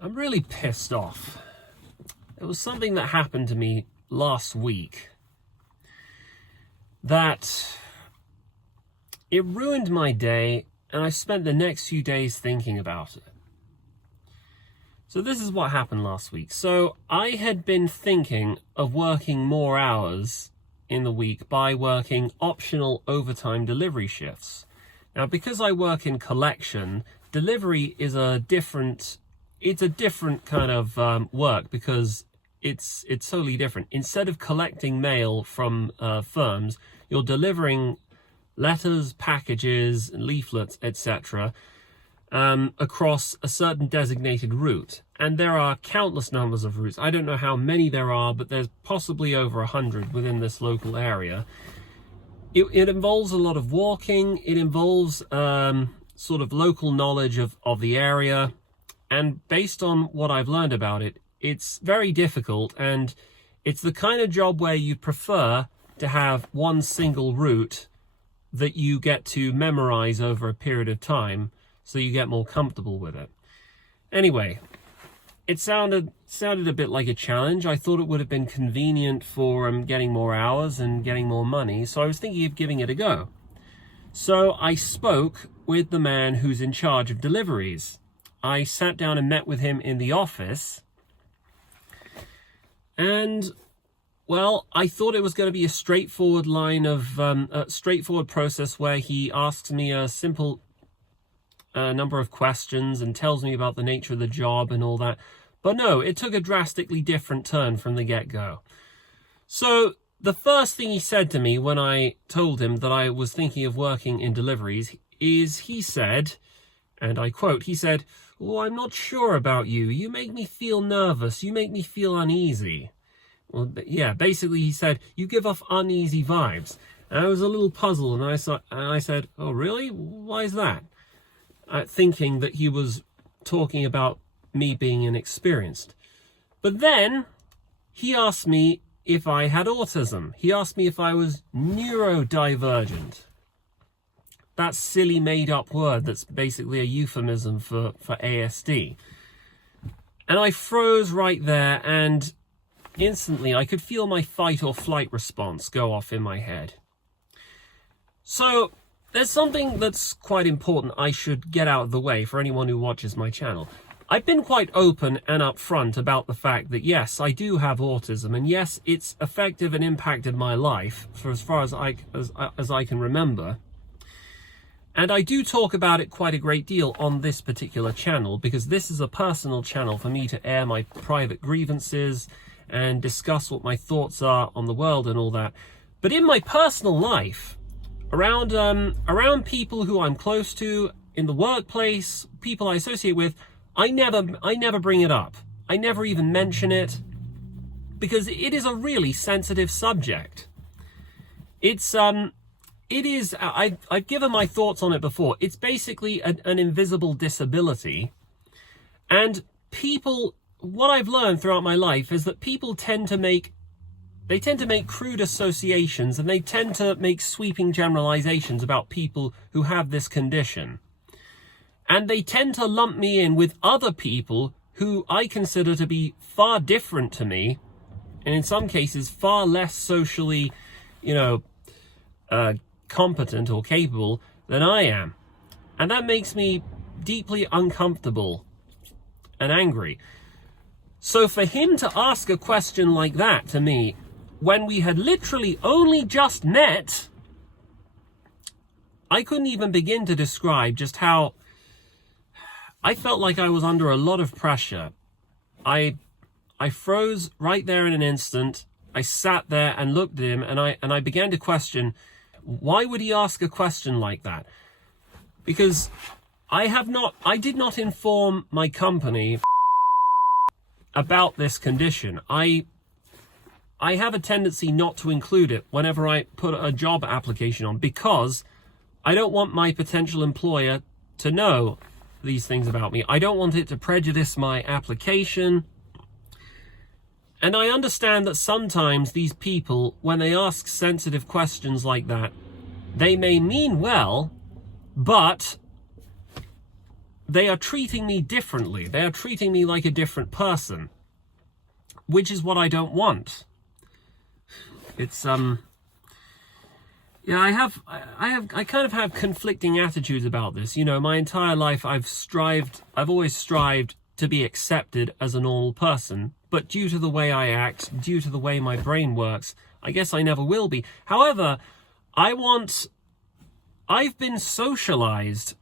I'm really pissed off. It was something that happened to me last week that it ruined my day, and I spent the next few days thinking about it. So this is what happened last week. So I had been thinking of working more hours in the week by working optional overtime delivery shifts. Now, because I work in collection, delivery is a different kind of work, because it's totally different. Instead of collecting mail from firms, you're delivering letters, packages, leaflets, etc. Across a certain designated route. And there are countless numbers of routes. I don't know how many there are, but there's possibly over 100 within this local area. It involves a lot of walking. It involves sort of local knowledge of the area. And based on what I've learned about it, it's very difficult, and it's the kind of job where you prefer to have one single route that you get to memorize over a period of time, so you get more comfortable with it. Anyway, it sounded a bit like a challenge. I thought it would have been convenient for getting more hours and getting more money, so I was thinking of giving it a go. So I spoke with the man who's in charge of deliveries. I sat down and met with him in the office, and well, I thought it was going to be a straightforward straightforward process where he asks me a simple number of questions and tells me about the nature of the job and all that. But no, it took a drastically different turn from the get-go. So the first thing he said to me when I told him that I was thinking of working in deliveries is he said, and I quote, he said, "Oh, I'm not sure about you. You make me feel nervous. You make me feel uneasy." Well, yeah, basically he said, "You give off uneasy vibes." And I was a little puzzled, and I said, "Oh, really? Why is that?" Thinking that he was talking about me being inexperienced. But then he asked me if I had autism. He asked me if I was neurodivergent. That silly made-up word that's basically a euphemism for ASD. And I froze right there, and instantly I could feel my fight or flight response go off in my head. So there's something that's quite important I should get out of the way for anyone who watches my channel. I've been quite open and upfront about the fact that yes, I do have autism, and yes, it's affected and impacted my life for as far as I can remember. And I do talk about it quite a great deal on this particular channel, because this is a personal channel for me to air my private grievances and discuss what my thoughts are on the world and all that. But in my personal life, around people who I'm close to, in the workplace, people I associate with, I never bring it up. I never even mention it, because it is a really sensitive subject. I've given my thoughts on it before. It's basically an invisible disability, and what I've learned throughout my life is that people tend to make crude associations, and they tend to make sweeping generalizations about people who have this condition. And they tend to lump me in with other people who I consider to be far different to me, and in some cases far less socially, competent or capable than I am. And that makes me deeply uncomfortable and angry. So for him to ask a question like that to me, when we had literally only just met, I couldn't even begin to describe just how I felt like I was under a lot of pressure. I froze right there in an instant. I sat there and looked at him, and I began to question, why would he ask a question like that? Because I did not inform my company about this condition. I have a tendency not to include it whenever I put a job application on, because I don't want my potential employer to know these things about me. I don't want it to prejudice my application. And I understand that sometimes these people, when they ask sensitive questions like that, they may mean well, but they are treating me differently. They are treating me like a different person, which is what I don't want. It's yeah, I kind of have conflicting attitudes about this. You know, my entire life I've always strived to be accepted as a normal person, but due to the way I act, due to the way my brain works, I guess I never will be. However, I've been socialized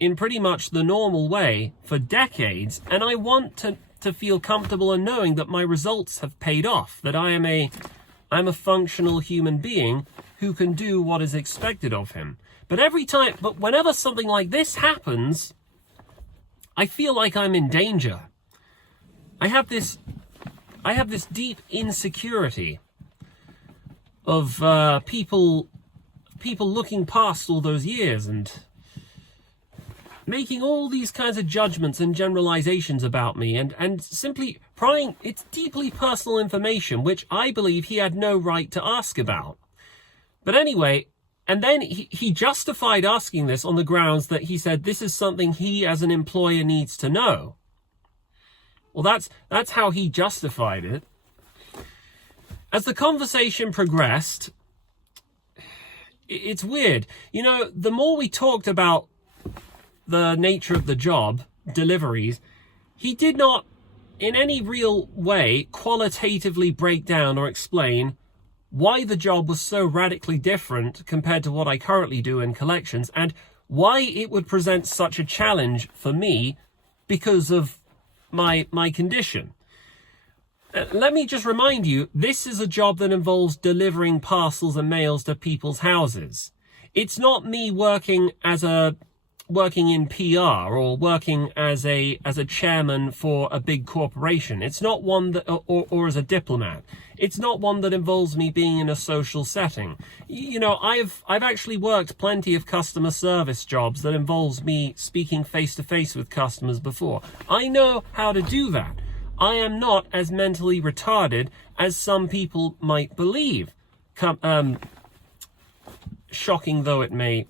in pretty much the normal way for decades, and I want to feel comfortable in knowing that my results have paid off, that I'm a functional human being who can do what is expected of him. But whenever something like this happens, I feel like I'm in danger. I have this deep insecurity of people looking past all those years and making all these kinds of judgments and generalizations about me, and simply prying. It's deeply personal information which I believe he had no right to ask about. But anyway, and then he justified asking this on the grounds that he said this is something he as an employer needs to know. Well, that's how he justified it. As the conversation progressed, it's weird. You know, the more we talked about the nature of the job, deliveries, he did not in any real way qualitatively break down or explain why the job was so radically different compared to what I currently do in collections, and why it would present such a challenge for me because of my condition. Let me just remind you, this is a job that involves delivering parcels and mails to people's houses. It's not me working in PR or working as a chairman for a big corporation. It's not one that, or as a diplomat. It's not one that involves me being in a social setting. You know, I've actually worked plenty of customer service jobs that involves me speaking face to face with customers before. I know how to do that. I am not as mentally retarded as some people might believe. Shocking though it may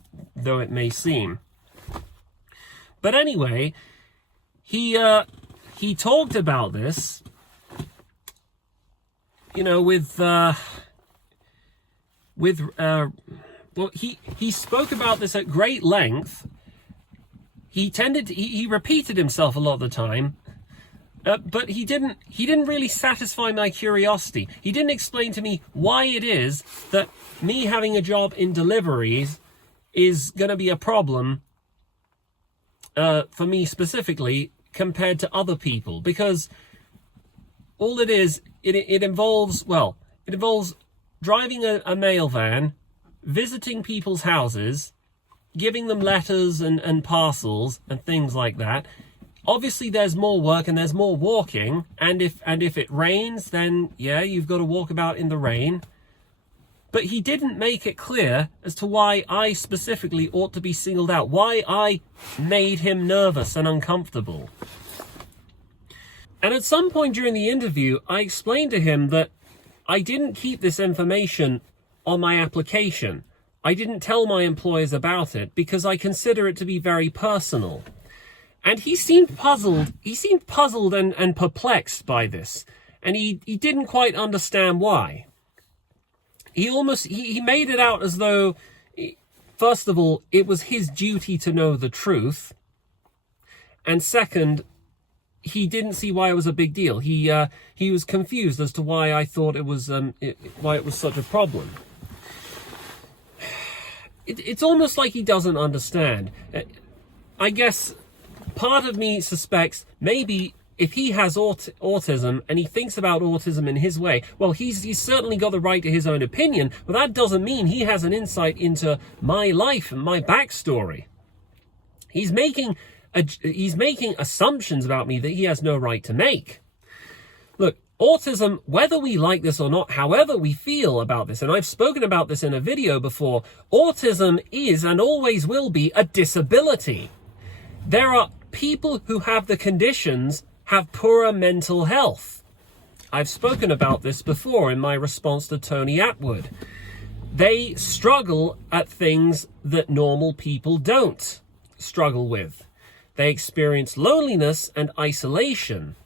seem. But anyway, he talked about this, you know, well, he spoke about this at great length. He repeated himself a lot of the time, but he didn't really satisfy my curiosity. He didn't explain to me why it is that me having a job in deliveries is going to be a problem for me specifically compared to other people, because all it is, it involves driving a mail van, visiting people's houses, giving them letters and parcels and things like that. Obviously there's more work and there's more walking, and if it rains, then yeah, you've got to walk about in the rain. But he didn't make it clear as to why I specifically ought to be singled out, why I made him nervous and uncomfortable. And at some point during the interview, I explained to him that I didn't keep this information on my application. I didn't tell my employers about it because I consider it to be very personal. And he seemed puzzled. He seemed puzzled and perplexed by this. And he didn't quite understand why. He made it out as though, first of all, it was his duty to know the truth. And second, he didn't see why it was a big deal. He was confused as to why I thought it was why it was such a problem. It's almost like he doesn't understand. I guess part of me suspects maybe if he has autism and he thinks about autism in his way, well, he's certainly got the right to his own opinion, but that doesn't mean he has an insight into my life and my backstory. He's making assumptions about me that he has no right to make. Look, autism, whether we like this or not, however we feel about this, and I've spoken about this in a video before, autism is and always will be a disability. There are people who have the conditions have poorer mental health. I've spoken about this before in my response to Tony Atwood. They struggle at things that normal people don't struggle with. They experience loneliness and isolation.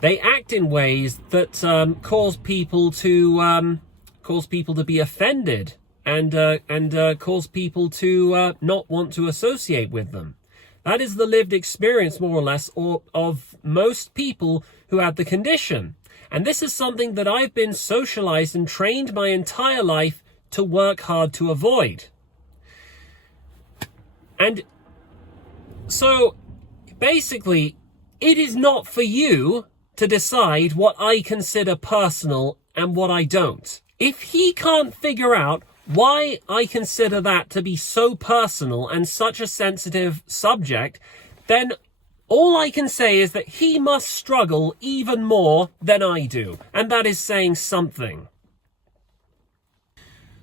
They act in ways that cause people to be offended and cause people to not want to associate with them. That is the lived experience, more or less, of most people who have the condition. And this is something that I've been socialized and trained my entire life to work hard to avoid. And so, basically, it is not for you to decide what I consider personal and what I don't. If he can't figure out why I consider that to be so personal and such a sensitive subject, then all I can say is that he must struggle even more than I do. And that is saying something.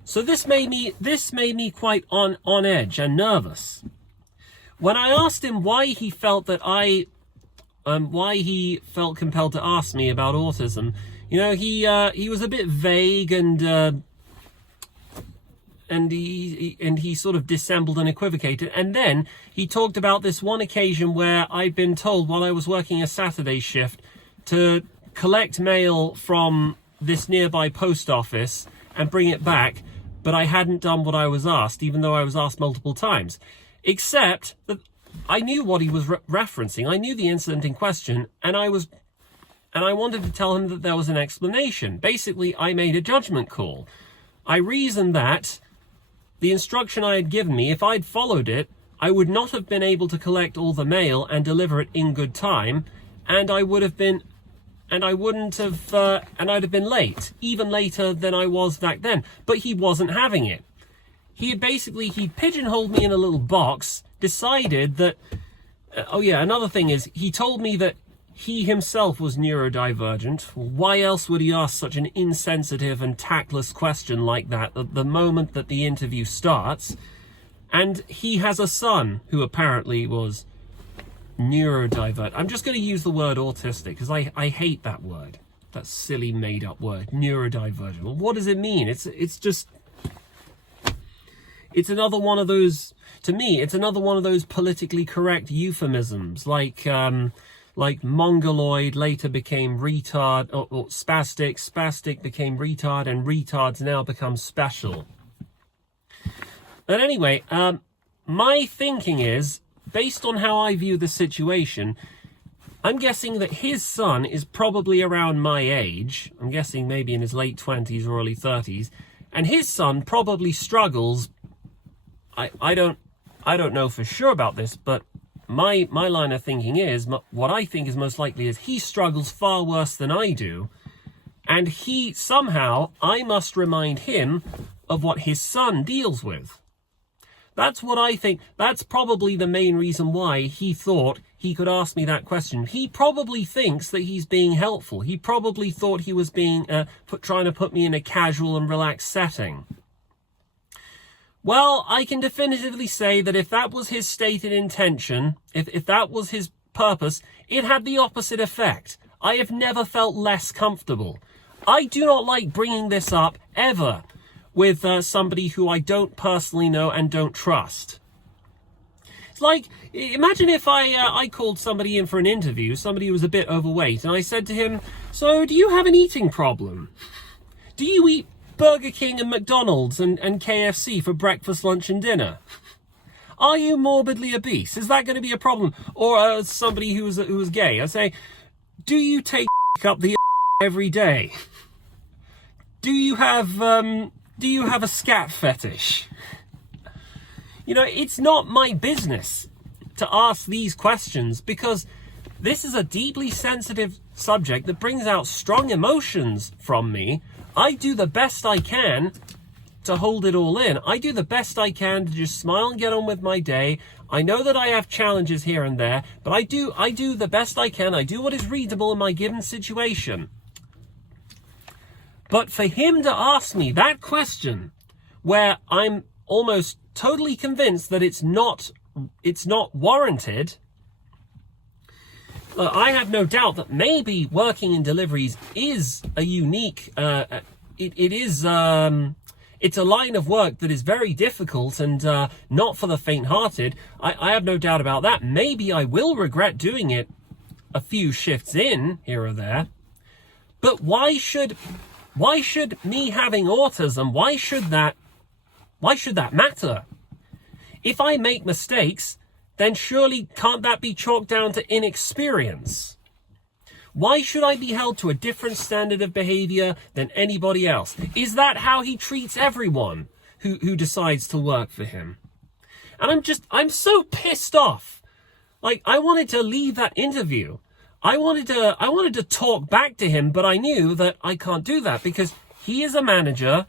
So this made me quite on edge and nervous. When I asked him why he felt compelled to ask me about autism, he was a bit vague and he sort of dissembled and equivocated. And then he talked about this one occasion where I'd been told while I was working a Saturday shift to collect mail from this nearby post office and bring it back, but I hadn't done what I was asked, even though I was asked multiple times. Except that I knew what he was referencing. I knew the incident in question, and I wanted to tell him that there was an explanation. Basically, I made a judgment call. I reasoned that the instruction I had given me, if I'd followed it, I would not have been able to collect all the mail and deliver it in good time, and I'd have been late, even later than I was back then. But he wasn't having it. He pigeonholed me in a little box, decided that, another thing is, he told me that he himself was neurodivergent. Why else would he ask such an insensitive and tactless question like that at the moment that the interview starts? And he has a son who apparently was neurodivergent. I'm just going to use the word autistic because I hate that word. That silly made-up word, neurodivergent. Well, what does it mean? It's another one of those, to me, it's another one of those politically correct euphemisms, like mongoloid later became retard, or spastic became retard, and retards now become special. But anyway, my thinking is, based on how I view the situation, I'm guessing that his son is probably around my age. I'm guessing maybe in his late 20s or early 30s, and his son probably struggles. I don't know for sure about this, but my line of thinking is, what I think is most likely is he struggles far worse than I do, and I must remind him of what his son deals with. That's what I think. That's probably the main reason why he thought he could ask me that question. He probably thinks that he's being helpful. He probably thought he was being trying to put me in a casual and relaxed setting. Well, I can definitively say that if that was his stated intention, if that was his purpose, it had the opposite effect. I have never felt less comfortable. I do not like bringing this up, ever, with somebody who I don't personally know and don't trust. It's like, imagine if I called somebody in for an interview, somebody who was a bit overweight, and I said to him, "So, do you have an eating problem? Do you eat Burger King and McDonald's and KFC for breakfast, lunch and dinner? Are you morbidly obese? Is that going to be a problem?" Or somebody who was gay, I say, "Do you take up the every day? Do you have a scat fetish?" It's not my business to ask these questions, because this is a deeply sensitive subject that brings out strong emotions from me. I do the best I can to hold it all in. I do the best I can to just smile and get on with my day. I know that I have challenges here and there, but I do the best I can. I do what is reasonable in my given situation. But for him to ask me that question, where I'm almost totally convinced that it's not warranted, I have no doubt that maybe working in deliveries is a unique, It's a line of work that is very difficult and not for the faint-hearted. I have no doubt about that. Maybe I will regret doing it a few shifts in here or there. But why should me having autism, why should that matter? If I make mistakes, then surely can't that be chalked down to inexperience? Why should I be held to a different standard of behavior than anybody else? Is that how he treats everyone who decides to work for him? And I'm so pissed off. Like, I wanted to leave that interview. I wanted to talk back to him, but I knew that I can't do that because he is a manager.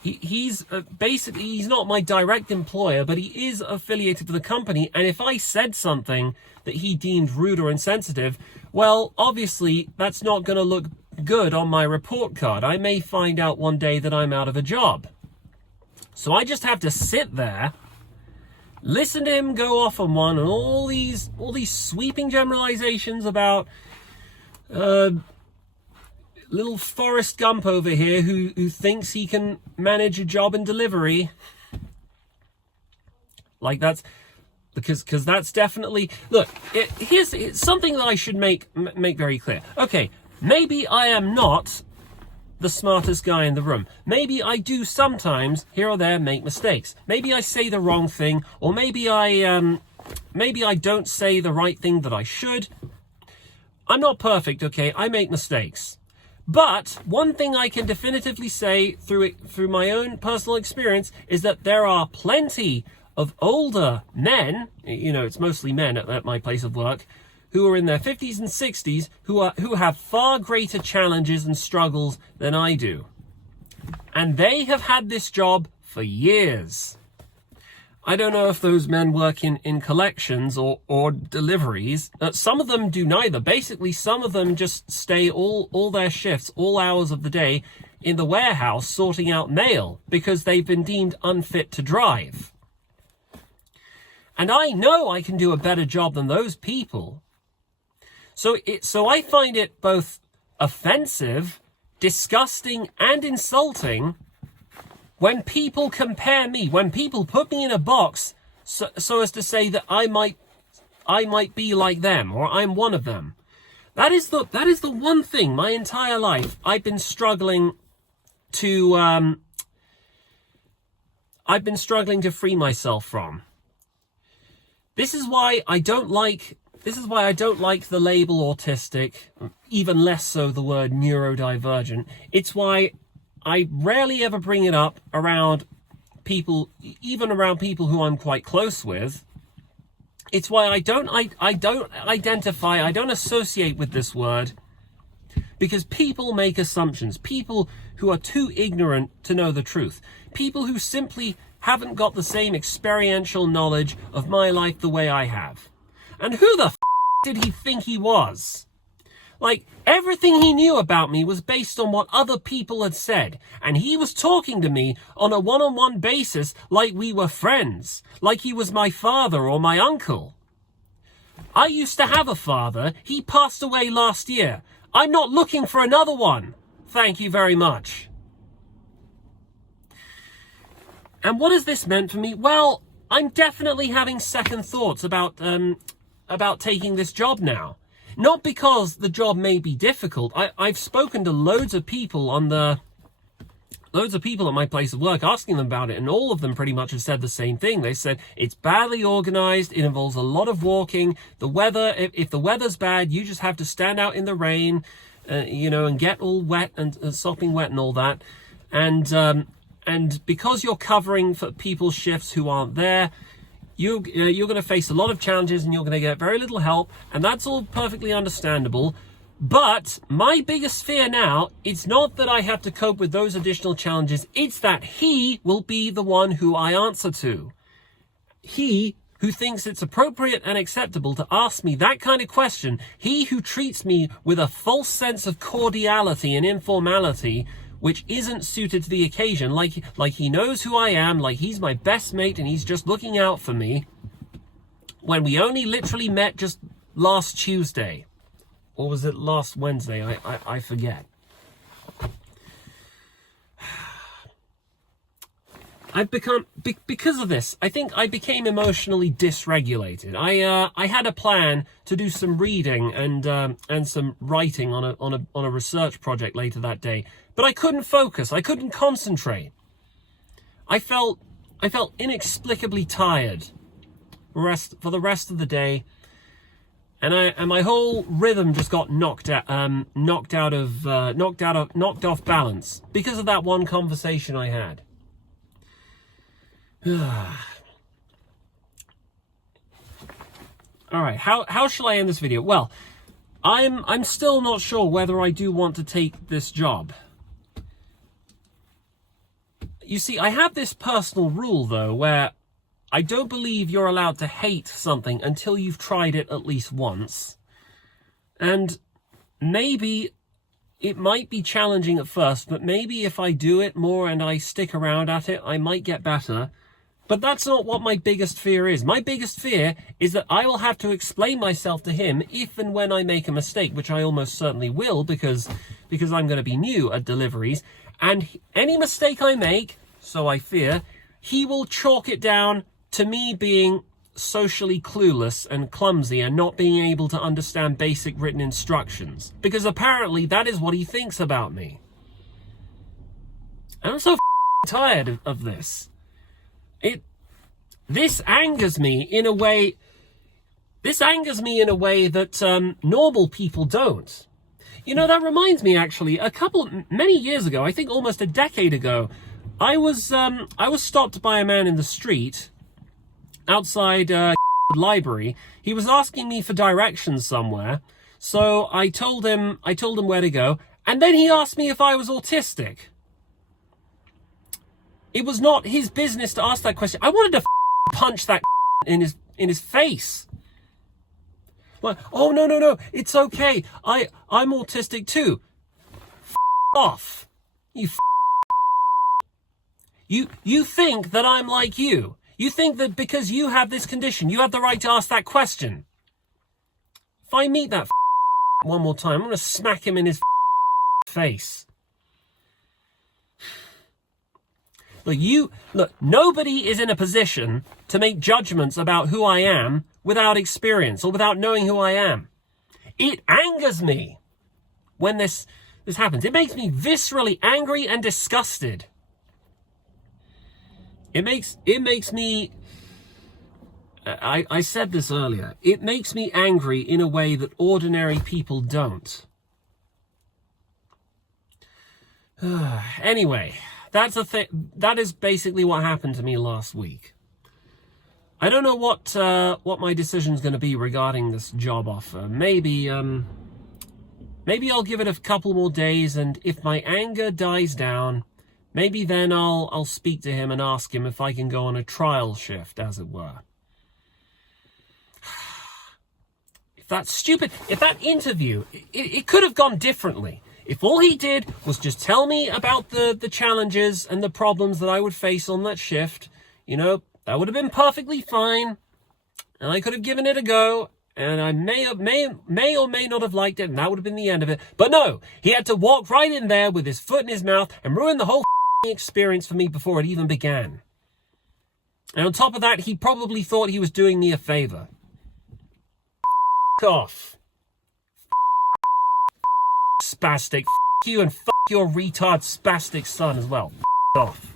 He's basically, he's not my direct employer, but he is affiliated with the company. And if I said something that he deemed rude or insensitive, well, obviously that's not going to look good on my report card. I may find out one day that I'm out of a job. So I just have to sit there, listen to him go off on one and all these sweeping generalizations about little Forrest Gump over here who thinks he can manage a job in delivery. Like, that's because that's definitely, look, here's something that I should make very clear. Okay, maybe I am not the smartest guy in the room. Maybe I do sometimes here or there make mistakes. Maybe I say the wrong thing, or maybe I don't say the right thing that I should. I'm not perfect, okay? I make mistakes. But one thing I can definitively say through my own personal experience is that there are plenty of older men, you know, it's mostly men at my place of work, who are in their 50s and 60s, who have far greater challenges and struggles than I do. And they have had this job for years. I don't know if those men work in collections or deliveries. Some of them do neither. Basically, some of them just stay all their shifts, all hours of the day, in the warehouse sorting out mail because they've been deemed unfit to drive. And I know I can do a better job than those people. So I find it both offensive, disgusting, and insulting when people compare me, when people put me in a box so as to say that I might be like them or I'm one of them. That is the one thing my entire life I've been struggling to free myself from. This is why I don't like the label autistic, even less so the word neurodivergent. It's why I rarely ever bring it up around people, even around people who I'm quite close with. It's why I don't identify, I don't associate with this word, because people make assumptions. People who are too ignorant to know the truth. People who simply haven't got the same experiential knowledge of my life the way I have. And who the did he think he was? Like, everything he knew about me was based on what other people had said. And he was talking to me on a one-on-one basis like we were friends. Like he was my father or my uncle. I used to have a father. He passed away last year. I'm not looking for another one. Thank you very much. And what has this meant for me? Well, I'm definitely having second thoughts about taking this job now. Not because the job may be difficult. I've spoken to loads of people at my place of work asking them about it, and all of them pretty much have said the same thing. They said it's badly organized, it involves a lot of walking. The weather, if the weather's bad, you just have to stand out in the rain, and get all wet and sopping wet and all that. And because you're covering for people's shifts who aren't there, you're going to face a lot of challenges and you're going to get very little help, and that's all perfectly understandable. But my biggest fear now, it's not that I have to cope with those additional challenges, it's that he will be the one who I answer to. He who thinks it's appropriate and acceptable to ask me that kind of question, he who treats me with a false sense of cordiality and informality, which isn't suited to the occasion, like he knows who I am, like he's my best mate and he's just looking out for me, when we only literally met just last Tuesday. Or was it last Wednesday? I forget. I've become, because of this, I think I became emotionally dysregulated. I had a plan to do some reading and some writing on a research project later that day, but I couldn't focus. I couldn't concentrate. I felt inexplicably tired for the rest of the day, and my whole rhythm just got knocked off balance because of that one conversation I had. All right, how shall I end this video? Well, I'm still not sure whether I do want to take this job. You see, I have this personal rule though, where I don't believe you're allowed to hate something until you've tried it at least once. And maybe it might be challenging at first, but maybe if I do it more and I stick around at it, I might get better. But that's not what my biggest fear is. My biggest fear is that I will have to explain myself to him if and when I make a mistake, which I almost certainly will because I'm going to be new at deliveries. And any mistake I make, so I fear, he will chalk it down to me being socially clueless and clumsy and not being able to understand basic written instructions. Because apparently that is what he thinks about me. And I'm so tired of this. This angers me in a way. This angers me in a way that normal people don't. You know, that reminds me actually. Many years ago, I think almost a decade ago, I was stopped by a man in the street outside library. He was asking me for directions somewhere, so I told him where to go, and then he asked me if I was autistic. It was not his business to ask that question. I wanted to punch that in his face. Like, oh no, it's okay. I'm autistic too. Off. You think that I'm like you. You think that because you have this condition, you have the right to ask that question. If I meet that one more time, I'm going to smack him in his face. Look, nobody is in a position to make judgments about who I am without experience or without knowing who I am. It angers me when this happens. It makes me viscerally angry and disgusted. It makes me, I said this earlier, it makes me angry in a way that ordinary people don't. Anyway, that is basically what happened to me last week. I don't know what my decision's going to be regarding this job offer. Maybe I'll give it a couple more days, and if my anger dies down, maybe then I'll speak to him and ask him if I can go on a trial shift, as it were. If that interview, it could have gone differently. If all he did was just tell me about the challenges and the problems that I would face on that shift, that would have been perfectly fine, and I could have given it a go, and I may or may not have liked it, and that would have been the end of it. But no, he had to walk right in there with his foot in his mouth and ruin the whole experience for me before it even began. And on top of that, he probably thought he was doing me a favor. Off. Spastic. You and your retard spastic son as well. Off.